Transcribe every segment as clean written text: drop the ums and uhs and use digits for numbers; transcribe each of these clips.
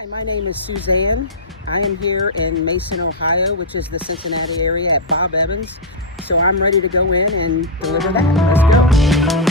Hi, my name is Suzanne. I am here in Mason, Ohio, which is the Cincinnati area at Bob Evans. So I'm ready to go in and deliver that. Let's go.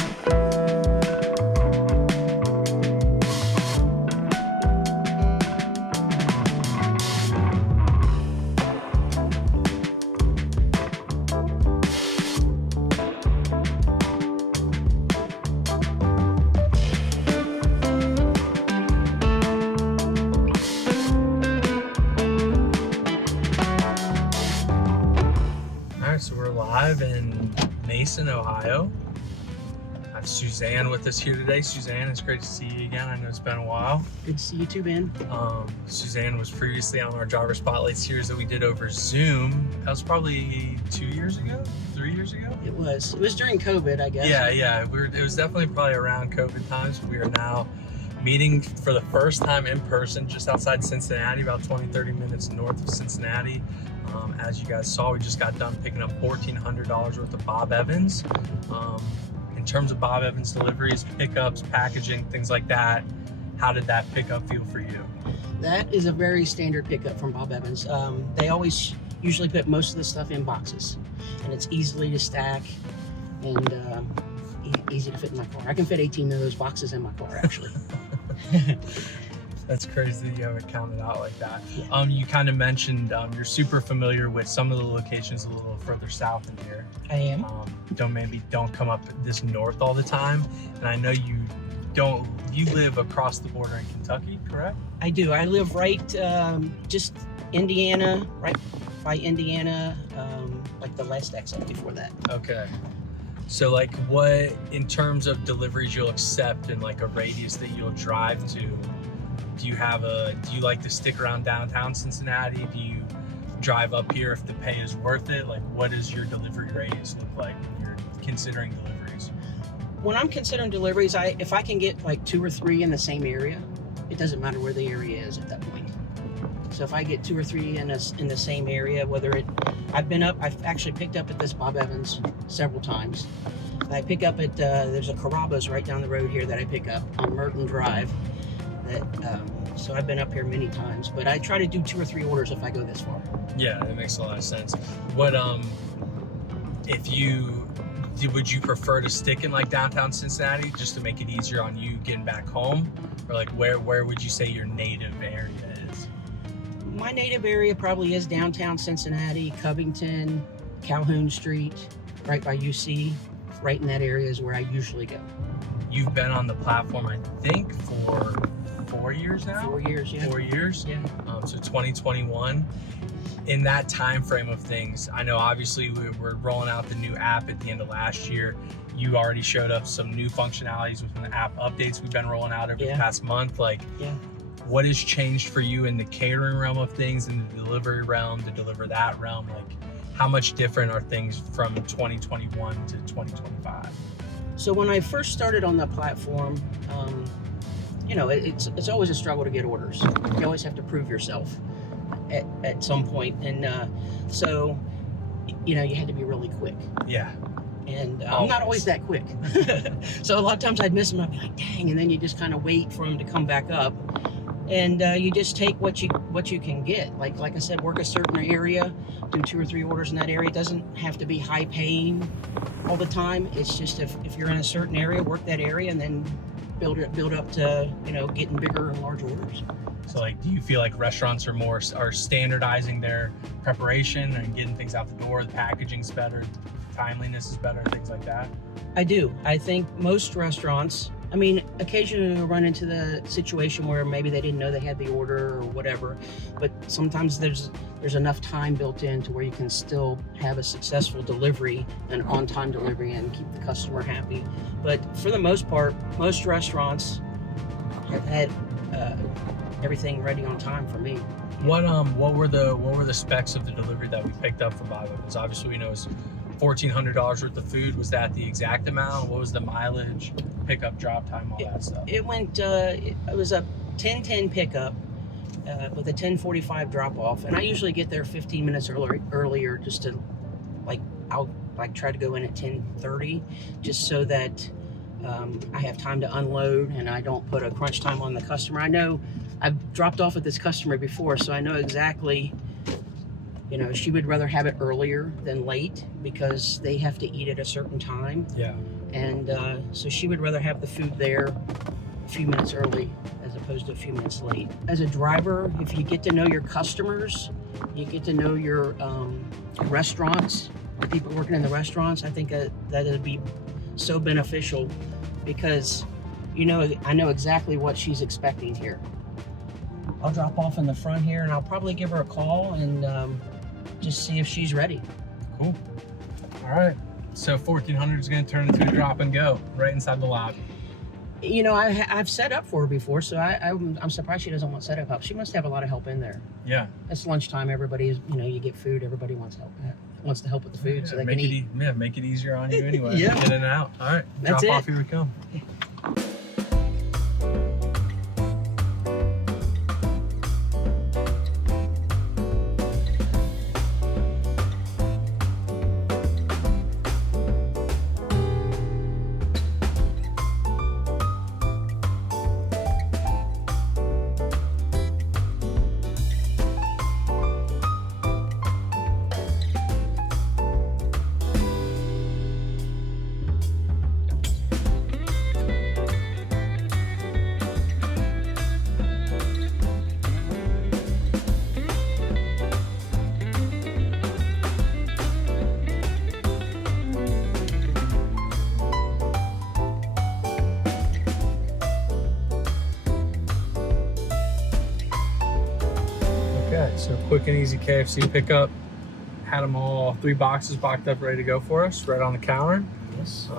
So we're live in Mason, Ohio. I have Suzanne with us here today. Suzanne, it's great to see you again. I know it's been a while. Good to see you too, Ben. Suzanne was previously on our Driver Spotlight series that we did over Zoom. That was probably 2 years ago, 3 years ago? It was during COVID, I guess. Yeah. It was definitely probably around COVID times. We are now meeting for the first time in person just outside Cincinnati, about 20-30 minutes north of Cincinnati. As you guys saw, we just got done picking up $1,400 worth of Bob Evans. In terms of Bob Evans deliveries, pickups, packaging, things like that, how did that pickup feel for you? That is a very standard pickup from Bob Evans. They always usually put most of the stuff in boxes, and it's easily to stack and easy to fit in my car. I can fit 18 of those boxes in my car, actually. That's crazy that you have it counted out like that. Yeah. You kind of mentioned you're super familiar with some of the locations a little further south in here. I am. Don't come up this north all the time. And I know you live across the border in Kentucky, correct? I do. I live right just Indiana, right by Indiana, like the last exit before that. Okay. So like what, in terms of deliveries you'll accept and like a radius that you'll drive to, do you like to stick around downtown Cincinnati? Do you drive up here if the pay is worth it? Like what does your delivery radius look like when you're considering deliveries? When I'm considering deliveries, if I can get like 2 or 3 in the same area, it doesn't matter where the area is at that point. So if I get 2 or 3 in the same area, I've actually picked up at this Bob Evans several times. I pick up at, there's a Carrabba's right down the road here that I pick up on Merton Drive. So I've been up here many times, but I try to do 2 or 3 orders if I go this far. Yeah, that makes a lot of sense. What, would you prefer to stick in like downtown Cincinnati just to make it easier on you getting back home? Or like where would you say your native area is? My native area probably is downtown Cincinnati, Covington, Calhoun Street, right by UC. Right in that area is where I usually go. You've been on the platform, I think, for 4 years now? 4 years, yeah. 4 years? Yeah. So 2021. In that time frame of things, I know obviously we're rolling out the new app at the end of last year. You already showed up some new functionalities within the app updates we've been rolling out over the past month. Like, what has changed for you in the catering realm of things, in the delivery realm, the DeliverThat realm? Like, how much different are things from 2021 to 2025? So when I first started on the platform, it's always a struggle to get orders. You always have to prove yourself at some point, and so you had to be really quick. Yeah. And I'm not always that quick. So a lot of times I'd miss them. I'd be like, dang, and then you just kind of wait for them to come back up, and you just take what you can get. Like I said, work a certain area, do 2 or 3 orders in that area. It doesn't have to be high paying all the time. It's just if you're in a certain area, work that area, and then build up to getting bigger and larger orders. So like, do you feel like restaurants are standardizing their preparation and getting things out the door? The packaging's better, timeliness is better, things like that? I do. I think most restaurants, occasionally we'll run into the situation where maybe they didn't know they had the order or whatever, but sometimes there's enough time built in to where you can still have a successful delivery, an on-time delivery, and keep the customer happy. But for the most part, most restaurants have had everything ready on time for me. What were the specs of the delivery that we picked up from Bob Evans? Obviously we know it's $1,400 worth of food. Was that the exact amount? What was the mileage, pickup, drop time, all that stuff? It was a 10:10 pickup with a 10:45 drop off, and I usually get there 15 minutes earlier just to I'll try to go in at 10:30 just so that I have time to unload and I don't put a crunch time on the customer. I know I've dropped off with this customer before, so I know exactly, you know, she would rather have it earlier than late because they have to eat at a certain time. Yeah. And so she would rather have the food there a few minutes early as opposed to a few minutes late. As a driver, if you get to know your customers, you get to know your restaurants, the people working in the restaurants, I think that would be so beneficial because, you know, I know exactly what she's expecting here. I'll drop off in the front here and I'll probably give her a call and just see if she's ready. Cool. All right. So 1400 is going to turn into a drop and go right inside the lot. You know, I've set up for her before, so I'm surprised she doesn't want setup help. She must have a lot of help in there. Yeah. It's lunchtime. Everybody's, you know, you get food. Everybody wants help. Wants to help with the food, so they can eat. Make it easier on you anyway. Yeah. Get in and out. All right. That's Drop it. off. Here we come. Okay, so quick and easy KFC pickup. Had them all 3 boxes boxed up, ready to go for us, right on the counter. Yes.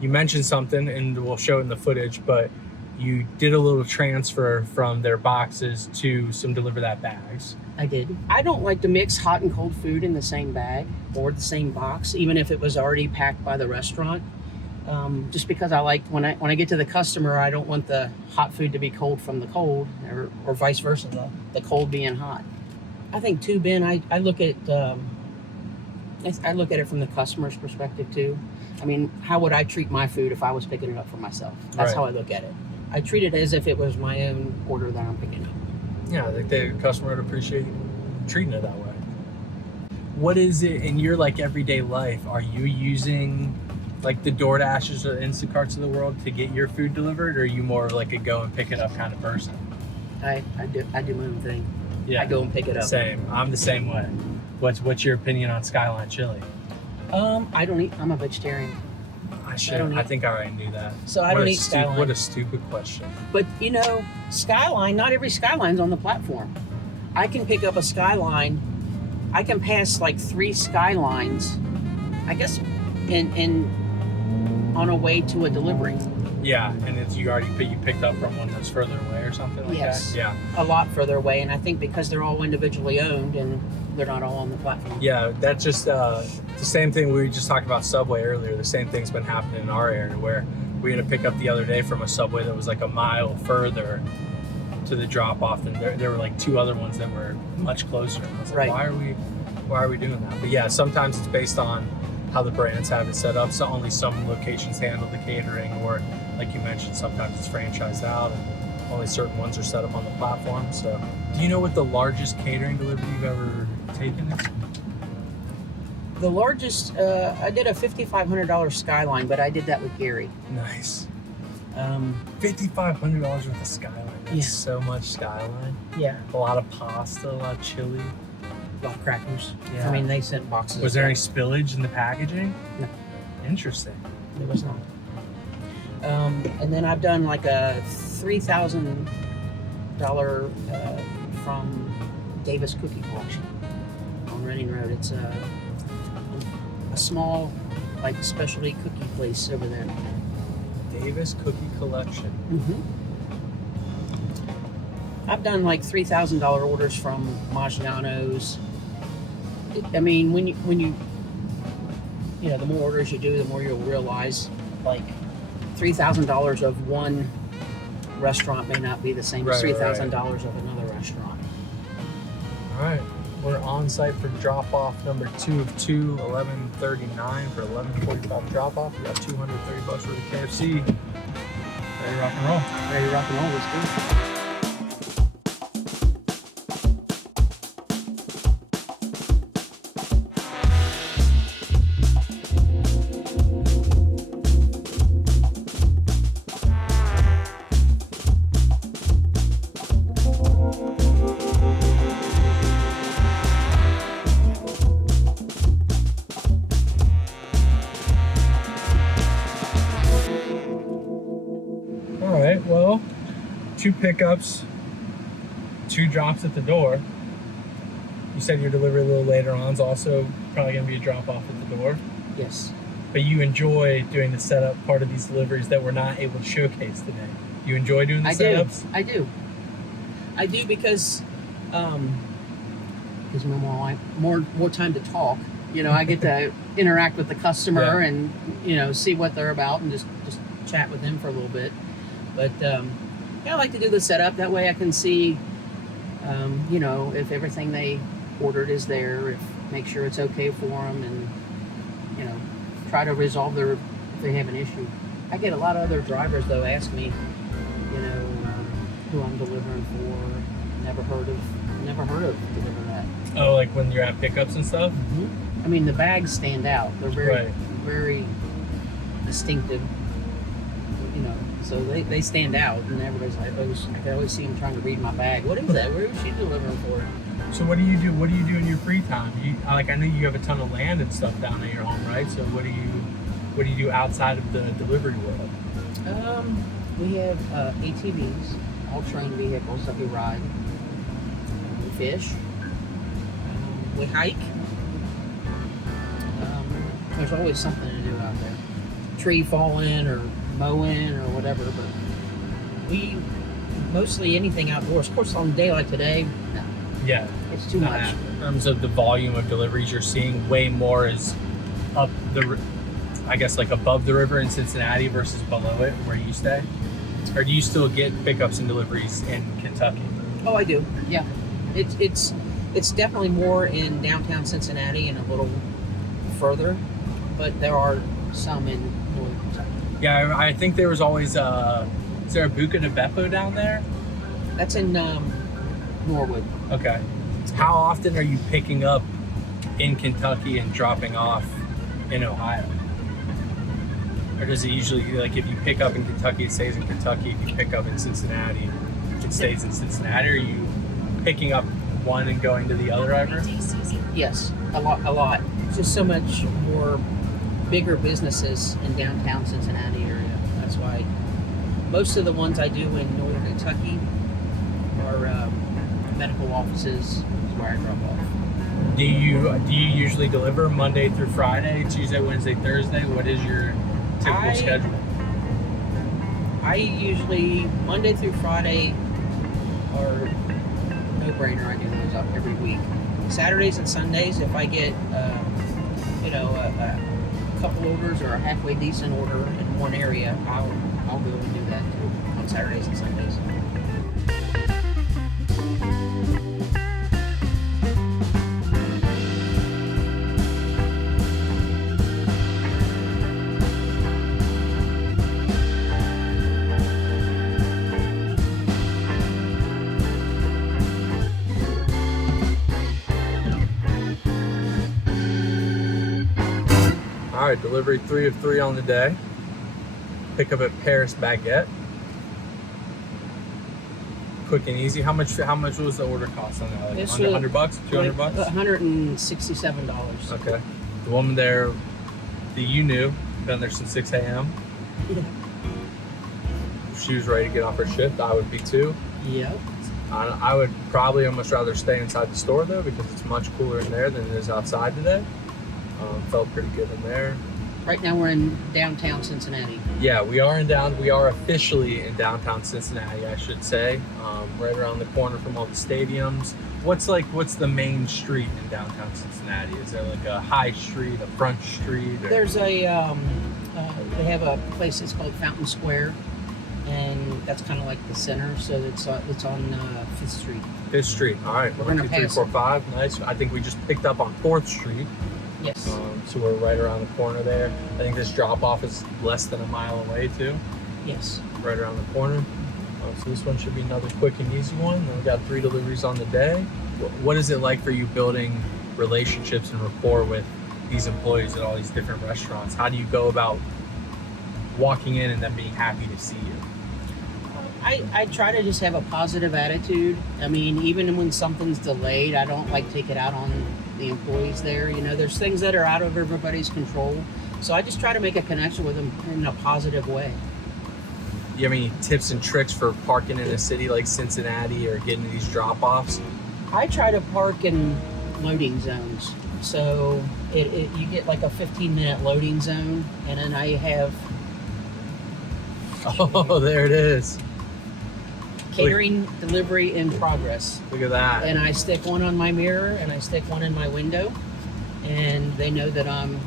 You mentioned something, and we'll show it in the footage, but you did a little transfer from their boxes to some DeliverThat bags. I did. I don't like to mix hot and cold food in the same bag or the same box, even if it was already packed by the restaurant. Just because I like when I get to the customer, I don't want the hot food to be cold from the cold, or vice versa, the cold being hot. I think too, Ben, I look at it from the customer's perspective too. I mean, how would I treat my food if I was picking it up for myself? That's Right. how I look at it. I treat it as if it was my own order that I'm picking up. Yeah, I think the customer would appreciate treating it that way. What is it in your like everyday life? Are you using like the DoorDashes or Instacarts of the world to get your food delivered, or are you more of like a go and pick it up kind of person? I do my own thing. Yeah, I go and pick it up. Same. I'm the same way. What's your opinion on Skyline chili? I don't eat. I'm a vegetarian, I think I already knew that. so I don't eat Skyline. What a stupid question. But you know, Skyline. Not every Skyline's on the platform. I can pick up a Skyline. I can pass like 3 Skylines, I guess, in on a way to a delivery. Yeah, and it's you picked up from one that's further away or something like Yes. that. Yeah. A lot further away, and I think because they're all individually owned and they're not all on the platform. Yeah, that's just the same thing we just talked about Subway earlier. The same thing's been happening in our area where we had to pick up the other day from a Subway that was like a mile further to the drop off, and there were like 2 other ones that were much closer. And I was like, Right. why are we doing that? But yeah, sometimes it's based on how the brands have it set up. So only some locations handle the catering, or like you mentioned, sometimes it's franchised out and only certain ones are set up on the platform. So do you know what the largest catering delivery you've ever taken is? The largest, I did a $5,500 Skyline, but I did that with Gary. Nice. $5,500 $5,500 worth of Skyline. That's Yeah. so much Skyline. Yeah, A lot of pasta, a lot of chili. a lot of crackers. Yeah. I mean, they sent boxes. Was of there any that. spillage in the packaging? No. Interesting. There was not. And then I've done like a $3,000 from Davis Cookie Collection on Reading Road. It's a small, like, specialty cookie place over there. Davis Cookie Collection. Mm-hmm. I've done like $3,000 orders from Maggiano's. I mean, when you know, the more orders you do, the more you'll realize like $3,000 of one restaurant may not be the same as $3,000 of another restaurant. All right, we're on site for drop off number 2 of 2, 11:39 for 11:45 drop off. We got $230 worth of KFC. Ready to rock and roll. Ready to rock and roll, let's do it. 2 pickups, 2 drops at the door. You said your delivery a little later on is also probably going to be a drop off at the door. Yes. But you enjoy doing the setup part of these deliveries that we're not able to showcase today. You enjoy doing the setups? I do because gives me more time to talk. I get to interact with the customer and see what they're about and just chat with them for a little bit. But I like to do the setup. That way I can see if everything they ordered is there, make sure it's okay for them, and try to resolve if they have an issue. I get a lot of other drivers though ask me, who I'm delivering for. Never heard of DeliverThat. Oh, like when you're at pickups and stuff? Mm-hmm. I mean, the bags stand out. They're very distinctive. So they stand out, and everybody's like, I can always see them trying to read my bag. What is that? Where is she delivering for? So what do you do? What do you do in your free time? I know you have a ton of land and stuff down at your home, right? So what do you do outside of the delivery world? We have ATVs, all trained vehicles that we ride. We fish. We hike. There's always something to do out there. Tree falling or mowing or whatever, but we mostly anything outdoors. Of course, on a day like today, no. Yeah, it's too much. In terms of the volume of deliveries you're seeing, way more is up like above the river in Cincinnati versus below it where you stay? Or do you still get pickups and deliveries in Kentucky? Oh, I do. Yeah, it's definitely more in downtown Cincinnati and a little further, but there are some in northern Kentucky. Yeah, I think there was always is there a Buca de Beppo down there? That's in Norwood. Okay. How often are you picking up in Kentucky and dropping off in Ohio? Or does it usually, like, if you pick up in Kentucky, it stays in Kentucky? If you pick up in Cincinnati, it stays in Cincinnati? Or are you picking up one and going to the other ever? Yes, a lot. Just so much more bigger businesses in downtown Cincinnati area. That's why most of the ones I do in northern Kentucky are medical offices, is where I drop off. Do you usually deliver Monday through Friday, Tuesday, Wednesday, Thursday? What is your typical schedule? I usually Monday through Friday are no-brainer. I do those up every week. Saturdays and Sundays, if I get a couple orders or a halfway decent order in one area, I'll go and do that too on Saturdays and Sundays. All right, delivery 3 of 3 on the day. Pick up at Paris Baguette. Quick and easy. How much was the order cost on that? Like $100, $200? $167. Okay. The woman there that you knew, been there since 6 a.m. Yeah. If she was ready to get off her shift, I would be too. Yep. I would probably almost rather stay inside the store though, because it's much cooler in there than it is outside today. Felt pretty good in there. Right now we're in downtown Cincinnati. Yeah, we are officially in downtown Cincinnati, I should say. Right around the corner from all the stadiums. What's the main street in downtown Cincinnati? Is there like a high street, a front street? Or? There's they have a place that's called Fountain Square, and that's kind of like the center. So it's on 5th Street. 5th Street. All right. We're gonna 1, 2, 3, pass 4, 5. Nice. I think we just picked up on 4th Street. Yes. So we're right around the corner there. I think this drop-off is less than a mile away too. Yes. Right around the corner. So this one should be another quick and easy one. Then we got 3 deliveries on the day. What is it like for you building relationships and rapport with these employees at all these different restaurants? How do you go about walking in and them being happy to see you? I try to just have a positive attitude. I mean, even when something's delayed, I don't take it out on the employees there. There's things that are out of everybody's control. So I just try to make a connection with them in a positive way. you have any tips and tricks for parking in a city like Cincinnati or getting these drop-offs? I try to park in loading zones. So you get like a 15-minute loading zone, and then I have Oh, there it is. catering delivery in progress. Look at that. And I stick one on my mirror and I stick one in my window, and they know that I'm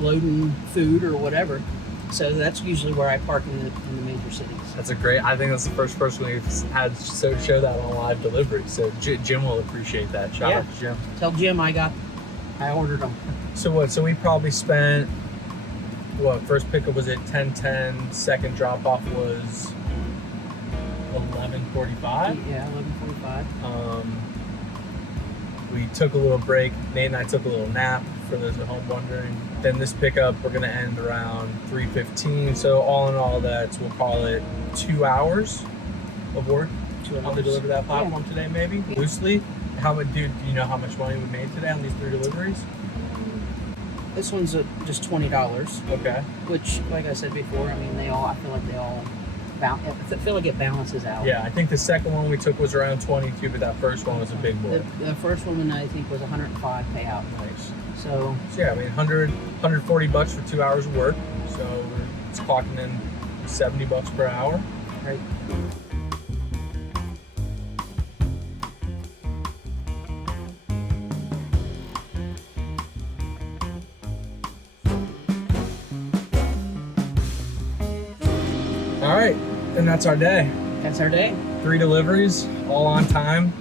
loading food or whatever. So that's usually where I park in the major cities. That's a great, I think that's the first person we've had show that on live delivery. So Jim will appreciate that. Shout out to Jim. Tell Jim I ordered them. So what? So we probably spent, what, first pickup was at 10:10, second drop off was 11:45. Yeah, 11:45. We took a little break. Nate and I took a little nap, for those at home wondering. Then this pickup, we're gonna end around 3:15. So all in all, we'll call it 2 hours of work on the DeliverThat platform today, maybe loosely. How much, dude? Do you know how much money we made today on these 3 deliveries? This one's just $20. Okay. Which, like I said before, I mean, I feel like they all, I feel like it balances out. Yeah, I think the second one we took was around 22, but that first one was a big boy. The first one, I think, was 105 payout. Nice. So yeah, I mean, 140 bucks for 2 hours of work. So it's clocking in 70 bucks per hour. Right. All right, and that's our day. That's our day. 3 deliveries, all on time.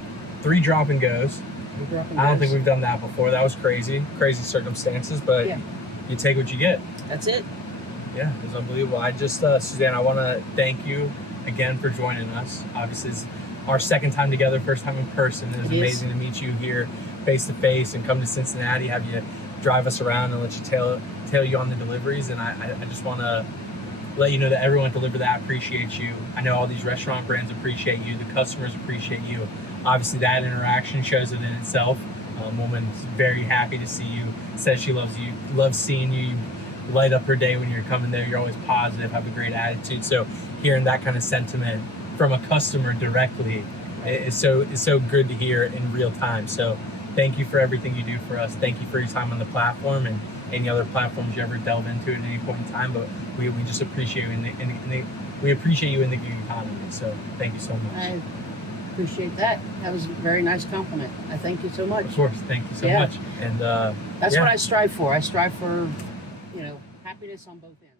3 drop and goes. I don't think we've done that before. That was crazy circumstances, but you take what you get. That's it. Yeah, it was unbelievable. I just, Suzanne, I want to thank you again for joining us. Obviously, it's our second time together, first time in person. It was amazing to meet you here face to face and come to Cincinnati, have you drive us around and let you tail you on the deliveries. And I just want to let you know that everyone at DeliverThat appreciates you. I know all these restaurant brands appreciate you. The customers appreciate you. Obviously, that interaction shows it in itself. Woman's very happy to see you. Says she loves you, loves seeing you. You light up her day when you're coming there. You're always positive, have a great attitude. So hearing that kind of sentiment from a customer directly is so good to hear in real time. So thank you for everything you do for us. Thank you for your time on the platform and any other platforms you ever delve into at any point in time. But we just appreciate you we appreciate you in the gig economy. So thank you so much. I appreciate that. That was a very nice compliment. I thank you so much. Of course, thank you so much. And that's what I strive for. I strive for, happiness on both ends.